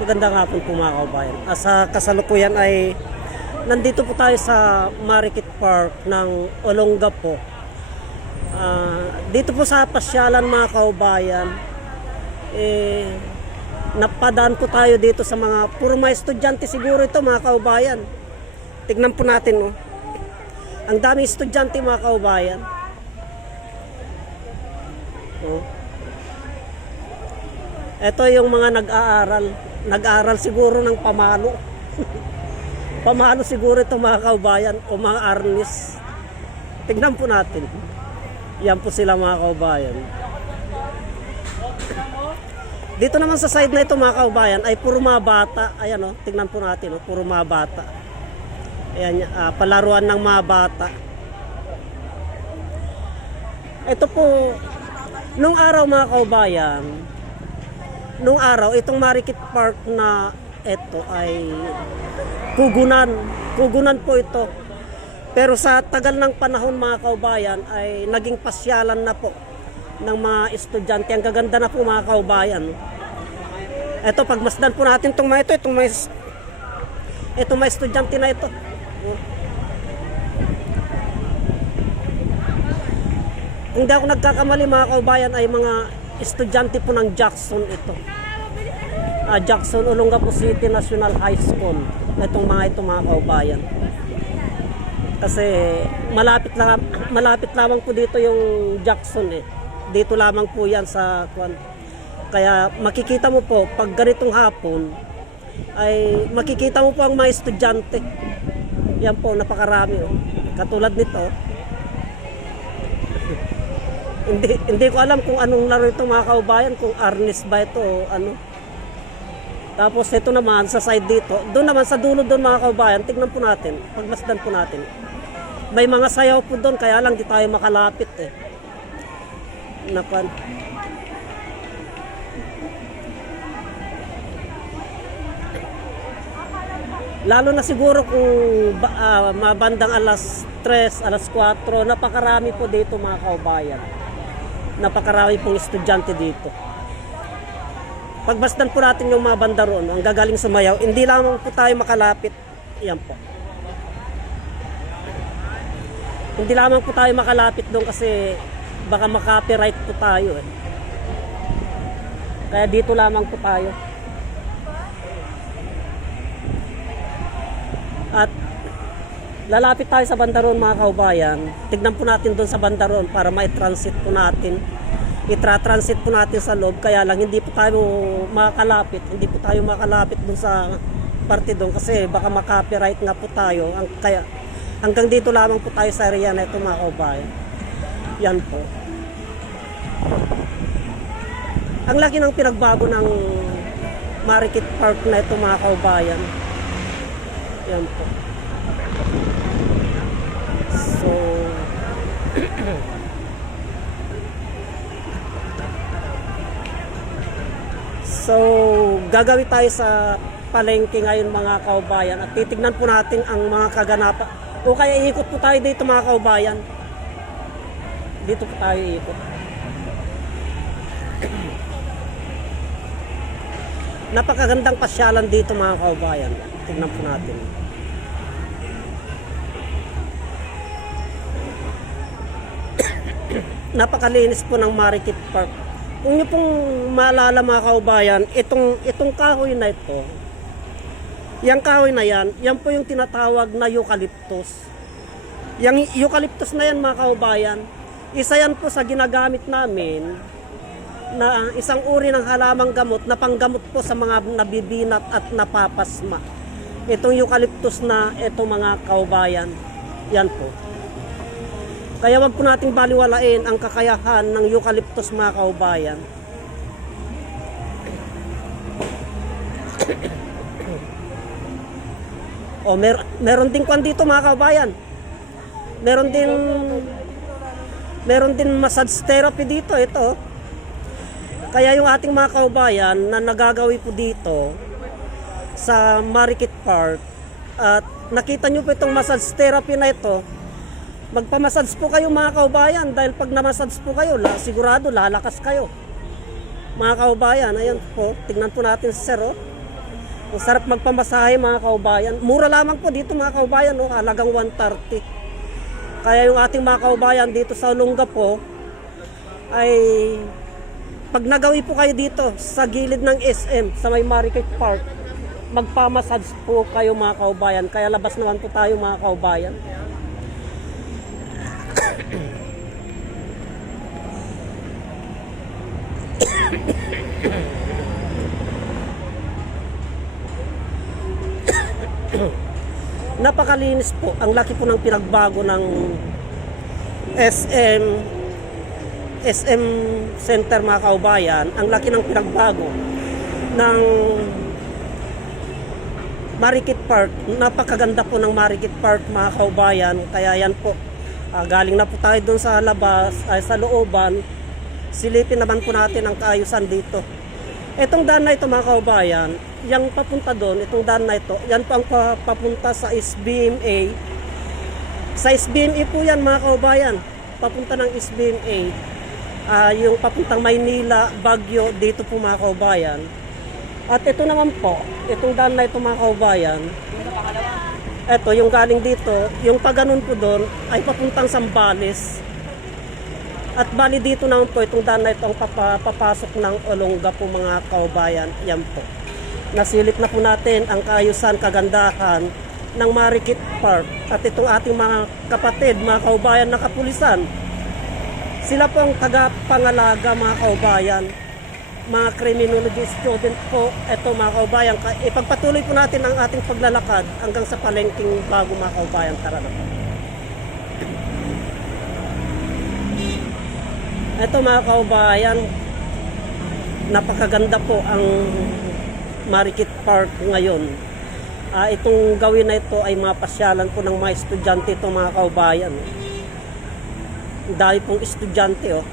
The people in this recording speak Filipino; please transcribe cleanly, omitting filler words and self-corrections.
Magandang hapon po mga kaubayan. Sa kasalukuyan ay nandito po tayo sa Marikit Park ng Olongapo. Dito po sa pasyalan mga kaubayan, napadaan po tayo dito sa mga puro mga estudyante siguro ito mga kaubayan. Tignan po natin, oh. Ang dami estudyante mga kaubayan. Oh. Ito yung mga nag-aaral siguro ng pamalo. Pamalo siguro ito mga kaubayan o mga arnis. Tignan po natin. Yan po sila mga kaubayan. Dito naman sa side na ito mga kaubayan ay puro mga bata. Ayan, oh, tignan po natin, oh, puro mga bata. Ayan, palaruan ng mga bata. Ito po, nung araw mga kaubayan, nung araw, itong Marikit Park na ito ay pugunan po ito. Pero sa tagal ng panahon mga kaubayan ay naging pasyalan na po ng mga estudyante. Ang gaganda na po mga kaubayan. Ito, pagmasdan po natin itong mga ito, itong mga estudyante na ito. Kung di ako nagkakamali mga kaubayan ay mga estudyante po ng Jackson ito. Jackson, Olongapo City National High School. Itong mga kaubayan. Kasi malapit lamang po dito yung Jackson eh. Dito lamang po yan sa kwan. Kaya makikita mo po pag ganitong hapon ay makikita mo po ang mga estudyante. Yan po, napakarami oh. Katulad nito. Hindi ko alam kung anong laro ito mga kaubayan, kung arnis ba ito o ano. Tapos ito naman sa side dito, doon naman sa dulo doon mga kaubayan, tignan po natin, pagmasdan po natin. May mga sayaw po doon, kaya lang di tayo makalapit eh. Napan. Lalo na siguro kung mabandang alas 3, alas 4, napakarami po dito mga kaubayan. Napakarami pong estudyante dito. Pagbasdan po natin yung mga banda roon, ang gagaling sumayaw, hindi lamang po tayo makalapit. Yan po. Hindi lamang po tayo makalapit doon kasi baka makopyright po tayo eh. Kaya dito lamang po tayo. At lalapit tayo sa banda roon mga kaubayan. Tignan po natin doon sa banda roon para ma-transit po natin. I-transit po natin sa loob. Kaya lang hindi po tayo makakalapit. Hindi po tayo makakalapit doon sa parte doon kasi baka makopyright nga po tayo. Kaya hanggang dito lamang po tayo sa area na ito mga kaubayan. Yan po. Ang laki ng pinagbago ng Marikit Park na ito mga kaubayan. Yan po. So, gagawin tayo sa palengke ngayon mga kaubayan at titignan po natin ang mga kaganapan. O kaya iikot po tayo dito mga kaubayan. Dito po tayo iikot. Napakagandang pasyalan dito mga kaubayan. Tignan po natin. Napakalinis po ng Marikit Park. Kung niyo pong maalala mga kaubayan, itong kahoy na ito, yung kahoy na yan po yung tinatawag na eucalyptus. Yung eucalyptus na yan mga kaubayan, isa yan po sa ginagamit namin na isang uri ng halamang gamot na panggamot po sa mga nabibinat at napapasma. Itong eucalyptus na ito mga kaubayan, yan po. Kaya wag po nating baliwalain ang kakayahan ng eucalyptus mga kaubayan. O meron din kwan dito mga kaubayan. Meron din massage therapy dito ito. Kaya yung ating mga kaubayan na nagagawi po dito sa Marikit Park at nakita nyo po itong massage therapy na ito. Magpamassage po kayo mga kaubayan dahil pag namassage po kayo, sigurado lalakas kayo. Mga kaubayan, ayan po, tignan po natin si Sir. Oh. Ang sarap magpamasahe mga kaubayan. Mura lamang po dito mga kaubayan, no? Halagang 130. Kaya yung ating mga kaubayan dito sa Olonga po ay pag nagawi po kayo dito sa gilid ng SM sa may Marikit Park, magpamassage po kayo mga kaubayan. Kaya labas naman po tayo mga kaubayan. Napakalinis po. Ang laki po ng pinagbago ng SM Center mga kaubayan. Ang laki ng pinagbago ng Marikit Park. Napakaganda po ng Marikit Park mga kaubayan. Kaya yan po. Galing na po tayo doon sa labas, sa looban. Silipin naman po natin ang kaayusan dito. Itong daan na ito mga kaubayan, yung papunta doon, itong daan na ito, yan po ang papunta sa SBMA. Sa SBMA po yan mga kaubayan, papunta ng SBMA. Yung papuntang Maynila, Baguio, dito po mga kaubayan. At ito naman po, itong daan na ito mga kaubayan, ito yung galing dito, yung paganon po doon ay papuntang Zambales. At bali dito naman po, itong daan na ito ang papasok ng Olonga po mga kaubayan. Yan po. Nasilip na po natin ang kaayusan, kagandahan ng Marikit Park. At itong ating mga kapatid, mga kaubayan na kapulisan, sila po ang tagapangalaga mga kaubayan. Mga criminology student po, ito mga kaubayan. Ipagpatuloy po natin ang ating paglalakad hanggang sa palengking bago mga kaubayan. Tara na po. Ito mga kaubayan, napakaganda po ang Marikit Park ngayon. Itong gawin na ito ay mga pasyalan po ng mga estudyante ito mga kaubayan. Dahil pong estudyante oh.